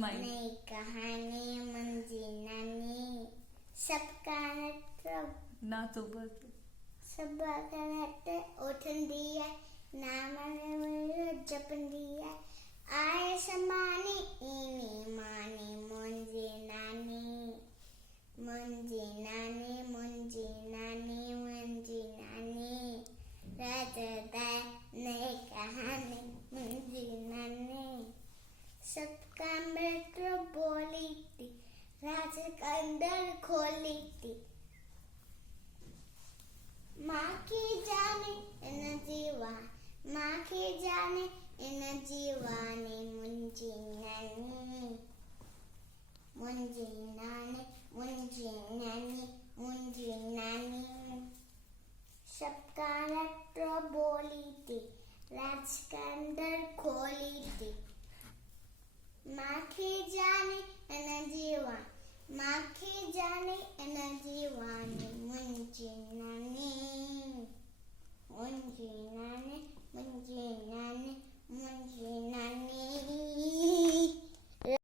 Smile. नई कहानी मुंजी नानी सबका मतलब ना तो बस सब करते उठंदी है नाम जपंदी है आए समानी इनी मानी मुंजी नानी मुंजी नानी मुंजी नानी मुंजी नानी राजदा नई कहानी मुंजी नानी सबका मित्र बोली थी राज का अंदर खोली थी माँ की जाने इन जीवा माँ की जाने इन जीवानी मुंजी नानी मुंजी नानी मुंजी नानी मुंजी नानी सबका मित्र बोली थी राज का अंदर खोली थी माँ की जाने इन जीवा माँ की जाने इन